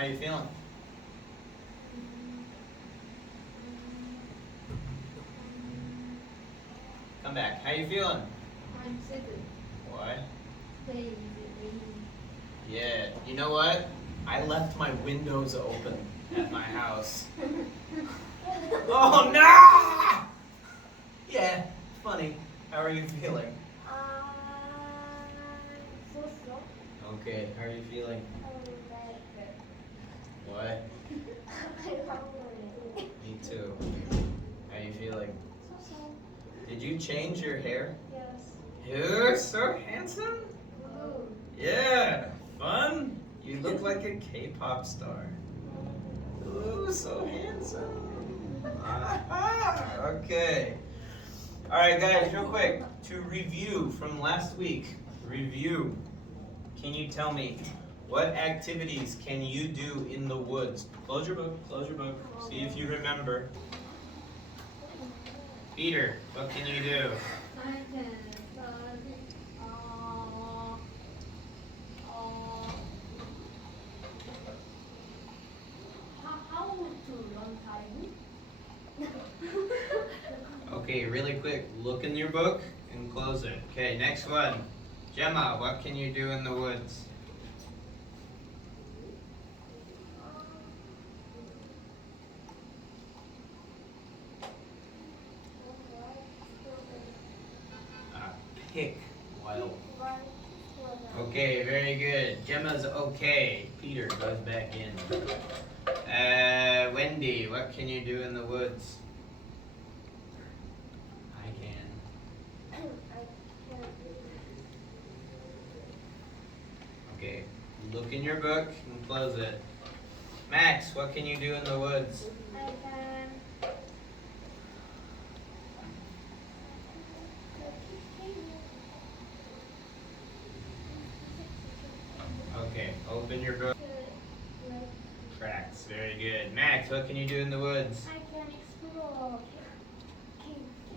How you feeling? Come back. How you feeling? I'm sick. What? Baby. Yeah. You know what? I left my windows open at my house. Oh no! Yeah. Funny. How are you feeling? So. Okay. How are you feeling? What? Me too. How are you feeling? So. Did you change your hair? Yes. You're so handsome. Blue. Yeah. Fun. You look like a K-pop star. Ooh, so handsome. Okay. All right, guys, real quick. To review from last week. Review. Can you tell me what activities can you do in the woods? Close your book. Close your book. See if you remember. Peter, what can you do? I can study. How to run time? Okay, really quick. Look in your book and close it. Okay, next one. Gemma, what can you do in the woods? Pick wild. Okay, very good. Gemma's okay. Peter goes back in. Wendy, what can you do in the woods? I can. Okay, look in your book and close it. Max, what can you do in the woods? I can. Okay, open your book. Tracks, very good. Max, what can you do in the woods? I can explore.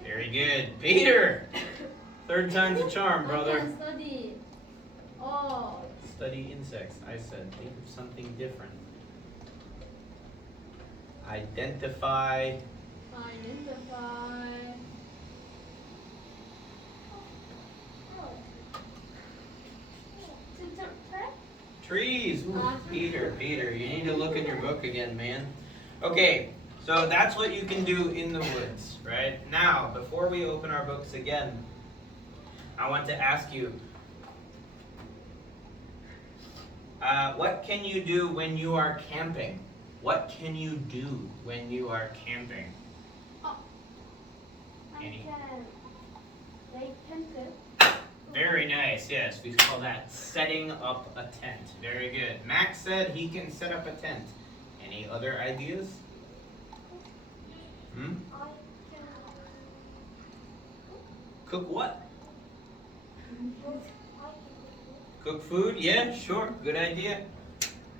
Very good. Peter! Third time's a charm, I brother. can study. Oh. Study insects. I said, think of something different. Identify. Trees. Ooh, Peter, you need to look in your book again, man. Okay, so that's what you can do in the woods, right? Now, before we open our books again, I want to ask you, what can you do when you are camping? What can you do when you are camping? Annie? Very nice, yes. We call that setting up a tent. Very good. Max said he can set up a tent. Any other ideas? Cook what? Cook food? Yeah, sure. Good idea.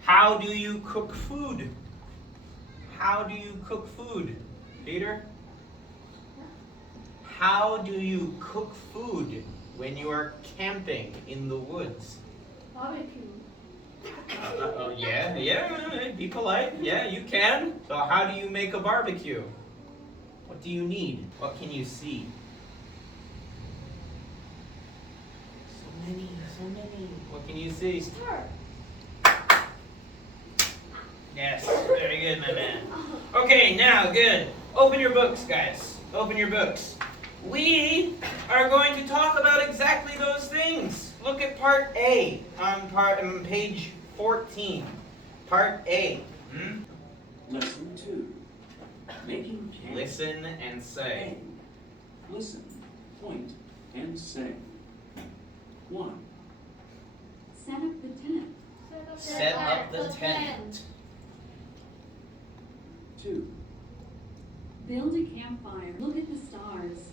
How do you cook food? How do you cook food? Peter? How do you cook food when you are camping in the woods? Barbecue. Yeah, be polite. Yeah, you can. So how do you make a barbecue? What do you need? What can you see? So many. What can you see? Stir. Yes, very good, my man. Okay, now, good. Open your books, guys. Open your books. We are going to talk about exactly those things. Look at part A on page 14. Part A. Lesson 2. Making camp. Listen and say. Listen, point, and say. 1. Set up the tent. Set up the tent. 2. Build a campfire. Look at the stars.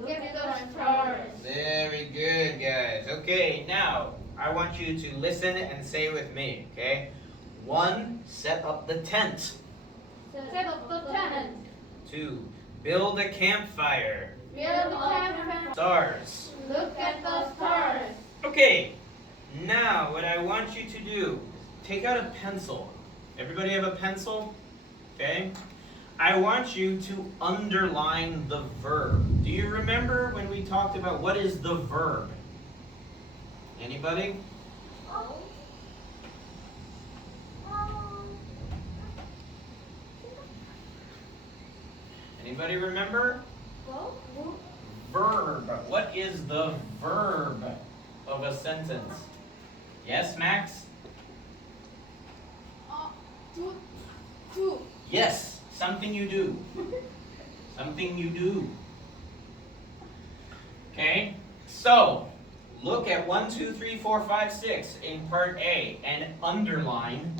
Look at the stars. Very good, guys. Okay, now I want you to listen and say with me, okay? 1, set up the tent. Set up the tent. 2, build a campfire. Build a campfire. Stars. Look at the stars. Okay, now what I want you to do, take out a pencil Everybody have a pencil? Okay. I want you to underline the verb. Do you remember when we talked about what is the verb? Anybody? Anybody remember? Verb. What is the verb of a sentence? Yes, Max? Do. Yes, something you do. Something you do. Okay, so look at 1, 2, 3, 4, 5, 6 in part A and underline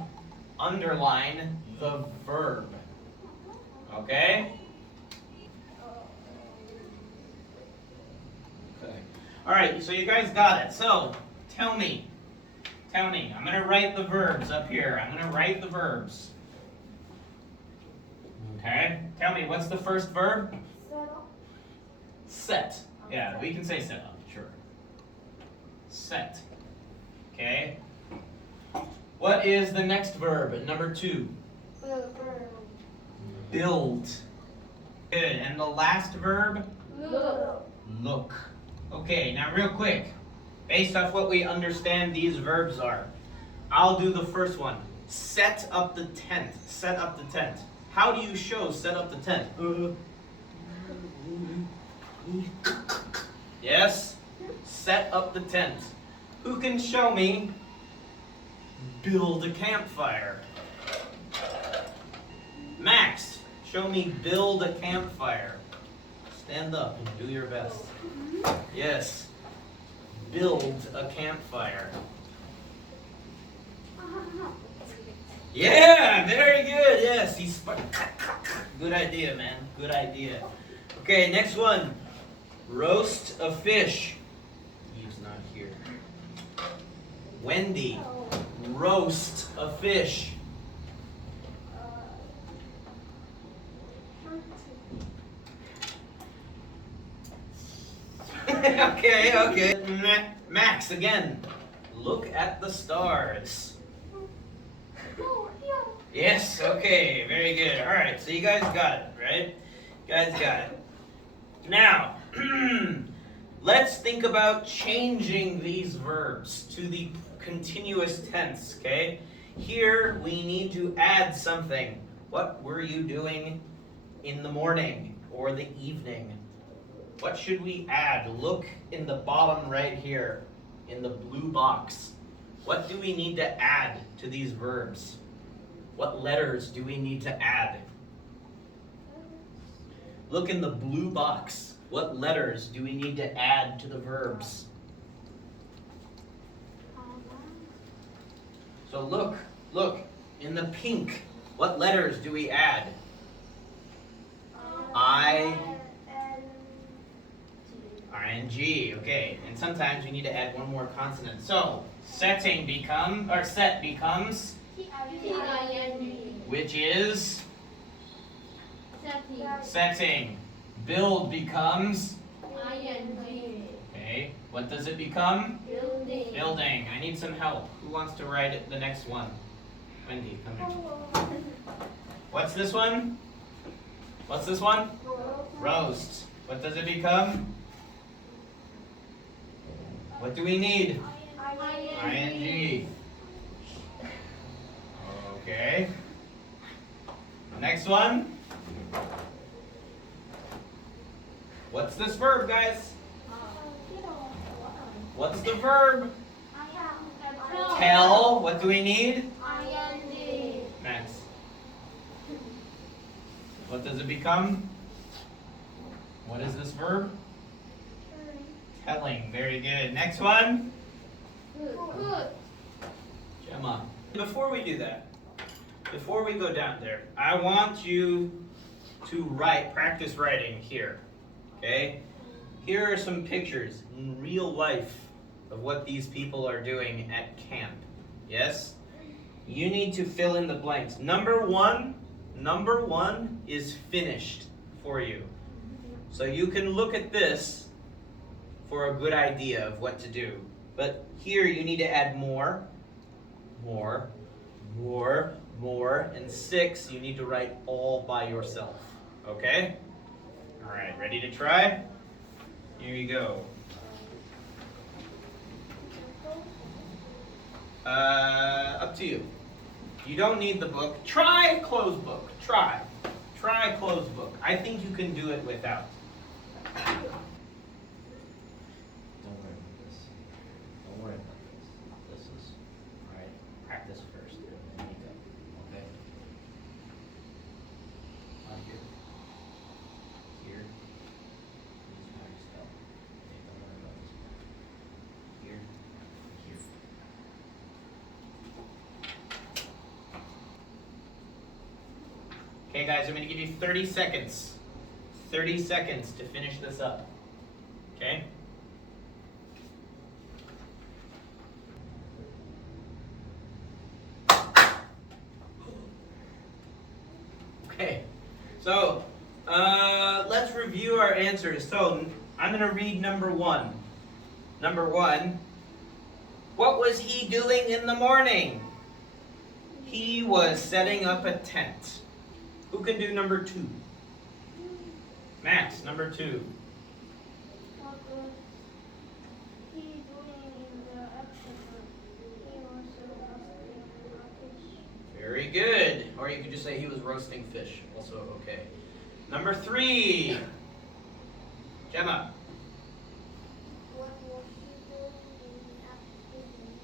the verb. Okay? Okay. All right, so you guys got it. So tell me. I'm going to write the verbs up here. I'm going to write the verbs. Okay? Tell me, what's the first verb? Set. Yeah, we can say set up, sure. Set. Okay? What is the next verb? Number 2. Build. Good. And the last verb? Look. Okay, now real quick. Based off what we understand these verbs are, I'll do the first one. Set up the tent. Set up the tent. How do you show set up the tent? Yes? Set up the tent. Who can show me build a campfire? Max, show me build a campfire. Stand up and do your best. Yes. Build a campfire. Yeah, very good. Yes, he's good idea, man. Good idea. Okay, next one. Roast a fish. He's not here. Wendy, roast a fish. Okay. Max, again. Look at the stars. Yes, okay, very good. All right, so you guys got it, right? You guys got it. Now, let's think about changing these verbs to the continuous tense, okay? Here, we need to add something. What were you doing in the morning or the evening? What should we add? Look in the bottom right here, in the blue box. What do we need to add to these verbs? What letters do we need to add? Look in the blue box. What letters do we need to add to the verbs? So look, in the pink, what letters do we add? I-N-G, okay. And sometimes we need to add one more consonant. So, set becomes, which is setting. Build becomes, okay. What does it become? Building. I need some help. Who wants to write it, the next one? Wendy, come here. What's this one? Roast. What does it become? What do we need? I-N-G. Okay. Next one. What's this verb, guys? What's the verb? Tell. What do we need? Max. What does it become? What is this verb? Telling. Very good. Next one. Gemma. Before we do that, before we go down there, I want you to practice writing here. Okay? Here are some pictures in real life of what these people are doing at camp. Yes? You need to fill in the blanks. Number one is finished for you. So you can look at this for a good idea of what to do. But here you need to add more, more, and 6 you need to write all by yourself. Okay? All right, ready to try? Here you go. Up to you. You don't need the book. Try closed book. Try closed book. I think you can do it without. Don't worry about this. Don't worry about this. This is, alright, practice first, and then you go, okay? On here. Here. These are how you spell. Okay, don't worry about this part. Here. Here. Okay, guys, I'm going to give you 30 seconds. 30 seconds to finish this up. Okay? Okay, so let's review our answers. So I'm going to read number 1. Number 1, what was he doing in the morning? He was setting up a tent. Who can do number 2? Max, number 2. What was he doing in the afternoon? He was roasting a fish. Very good. Or you could just say he was roasting fish. Also okay. Number 3. Gemma. What was he doing in the afternoon?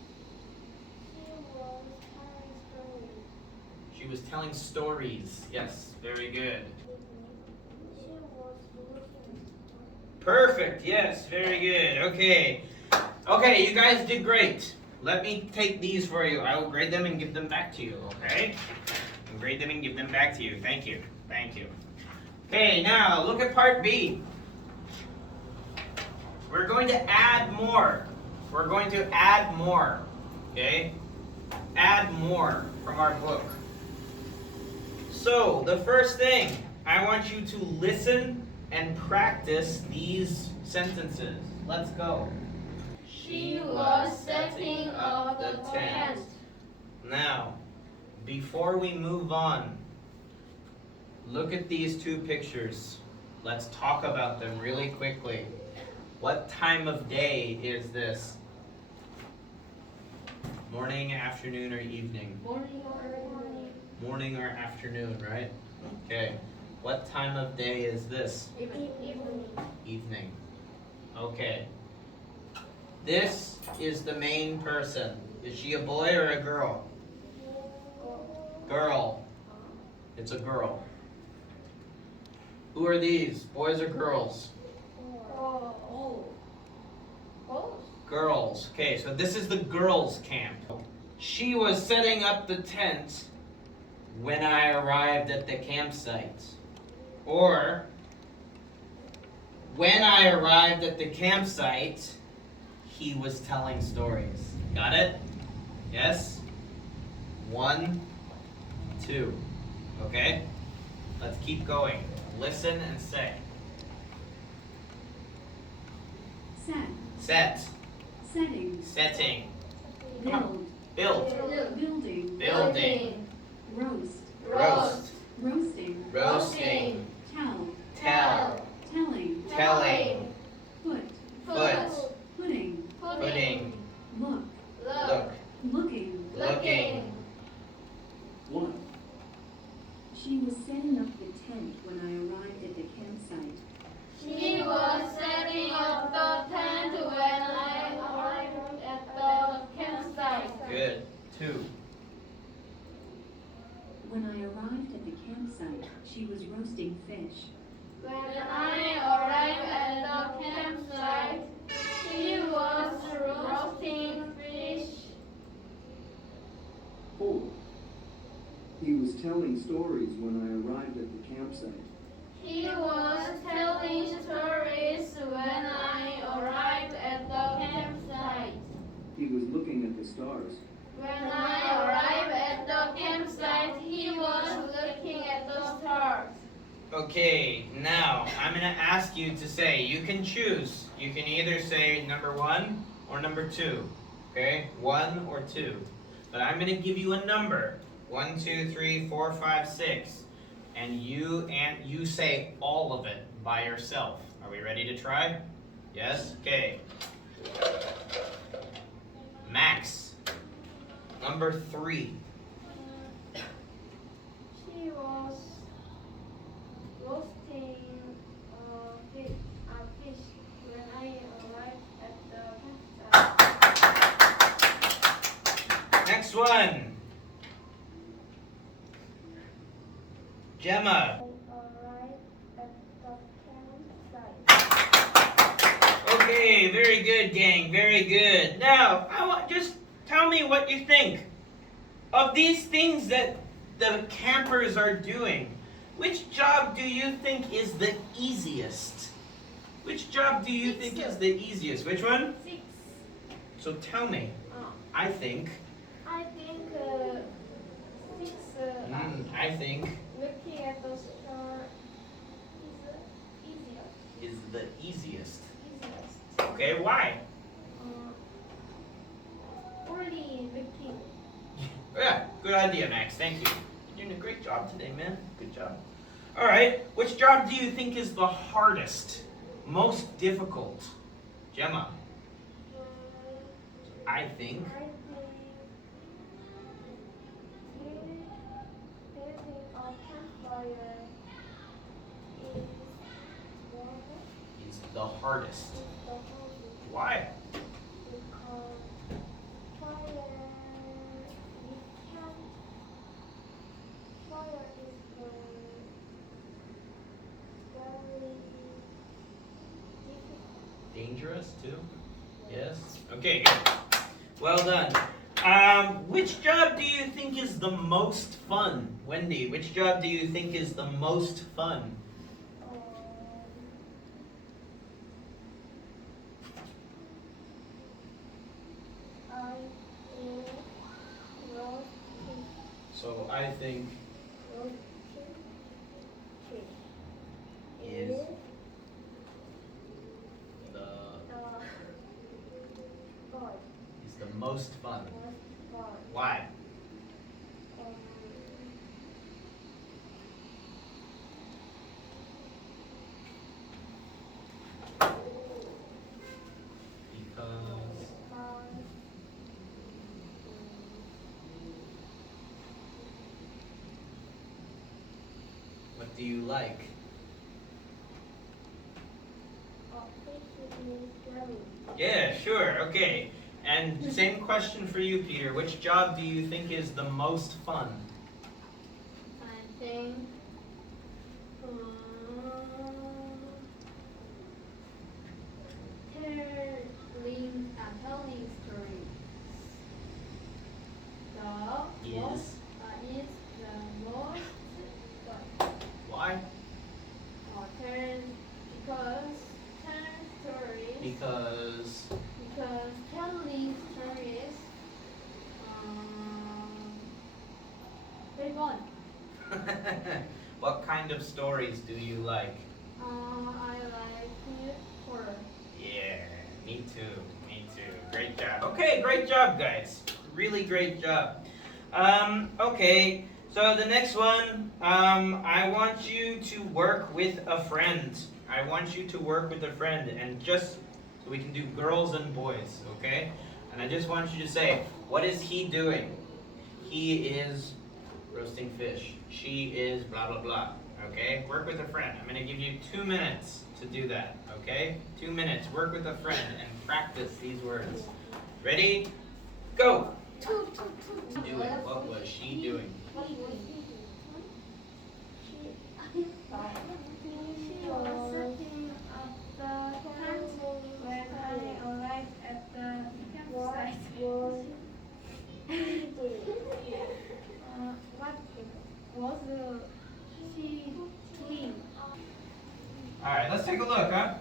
He was telling stories. She was telling stories. Yes, very good. She was looking. Perfect. Yes, very good. Okay. Okay, you guys did great. Let me take these for you. I will grade them and give them back to you, okay? I'll grade them and give them back to you. Thank you. Thank you. Okay, now look at part B. We're going to add more. We're going to add more. Okay? Add more from our book. So, the first thing, I want you to listen and practice these sentences. Let's go. She was setting up the tent. Now, before we move on, look at these 2 pictures. Let's talk about them really quickly. What time of day is this? Morning, afternoon, or evening? Morning. Morning or afternoon, right? Okay. What time of day is this? Evening. Evening. Okay. This is the main person. Is she a boy or a girl? Girl. It's a girl. Who are these? Boys or girls? Girls. Okay, so this is the girls' camp. She was setting up the tent when I arrived at the campsite. Or, when I arrived at the campsite, he was telling stories. Got it? Yes? 1, 2. Okay? Let's keep going. Listen and say. Set. Set. Setting. Setting. Build. Build. Building. Building. Roast. Roast. Roasting. Roasting. Tell. Tell. Telling. Telling. Foot. Foot. Pudding. Pudding. Look. Look. Looking. Looking. 1. She was setting up the tent when I arrived at the campsite. She was setting up the tent when I arrived at the campsite. Good. 2. When I arrived at the campsite, she was roasting fish. When I arrived at the campsite, she was roasting fish. 4. He was telling stories when I arrived at the campsite. He was telling stories when I arrived at the campsite. He was looking at the stars. When I arrived at the campsite, he was looking at the stars. Okay, now I'm going to ask you to say, you can choose. You can either say number 1 or number 2. Okay? 1 or 2. but I'm gonna give you a number. 1, 2, 3, 4, 5, 6. And you say all of it by yourself. Are we ready to try? Yes? Okay. Max. Number 3. She was roasting a fish when I arrived at the campsite. Next one. Gemma. Arrived at the campsite. Okay, very good, gang. Very good. Now, just tell me what you think of these things that the campers are doing. Which job do you think is the easiest? Which job do you think is the easiest? Which one? 6. So tell me. I think. I think 6. I think Working at the store is is the easiest. easiest. Okay, why? Only working. Yeah, good idea, Max. Thank you. You're doing a great job today, man. Good job. All right, which job do you think is the hardest, most difficult? Gemma. I think. I think building a campfire Is the hardest. the hardest Why? because fire fire is very difficult. Dangerous too? Yes. Okay, good. Well done. Which job do you think is the most fun? Wendy, which job do you think is the most fun? I think roasting So I think fish is is the God is the most fun. most God. Why? Because what do you like? Yeah, sure. Okay. And same question for you, Peter. Which job do you think is the most fun? I think telling stories. Is Is the most fun. why? Telling stories. Because Because telling stories very fun. what kind of stories do you like? I like horror. Yeah, me too. Me too. Great job. Okay, great job, guys. Really great job. Okay, so the next one, I want you to work with a friend. I want you to work with a friend, and just so we can do girls and boys, okay? And I just want you to say, what is he doing? He is roasting fish. She is blah, blah, blah. Okay? Work with a friend. I'm going to give you 2 minutes to do that. Okay? 2 minutes. Work with a friend and practice these words. Ready? Go! Doing. What was she doing? She was setting up the tent when I arrived at the campsite. What was she doing? Alright, let's take a look, huh?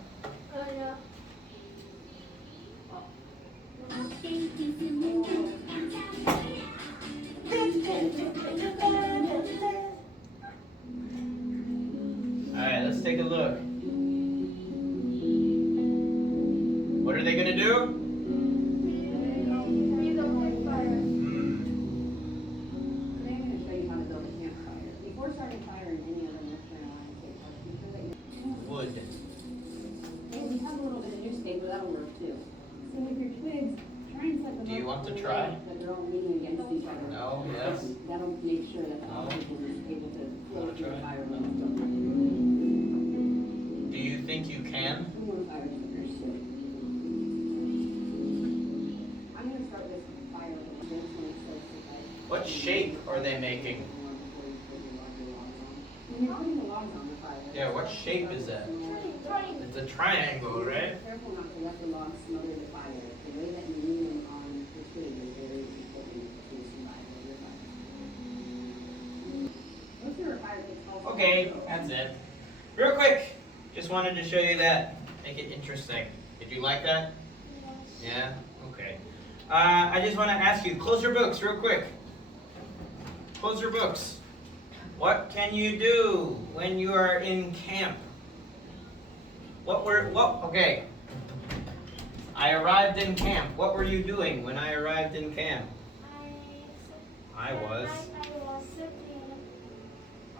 Alright, let's take a look. What are they gonna do? With a campfire. to try? That they're all leaning against each other. No, yes. That'll make sure that the No. oxygen is able to flow Wanna through the try? fire when Do you think you can? it's done. Fire extinguishers, too. I'm gonna start with fire. What shape are they making? When you're putting the logs on the fire. Yeah, what shape is that? Triangle. It's a triangle, right? Be careful not to let the logs smother the fire. The way that you lean them on the twig is very important to survival of your fire. Once you're a fire pit, also. Okay, that's it. Real quick, just wanted to show you that. Make it interesting. Did you like that? Yeah? Okay. I just want to ask you, close your books real quick. Close your books. What can you do when you are in camp? Okay. I arrived in camp. What were you doing when I arrived in camp? I was sitting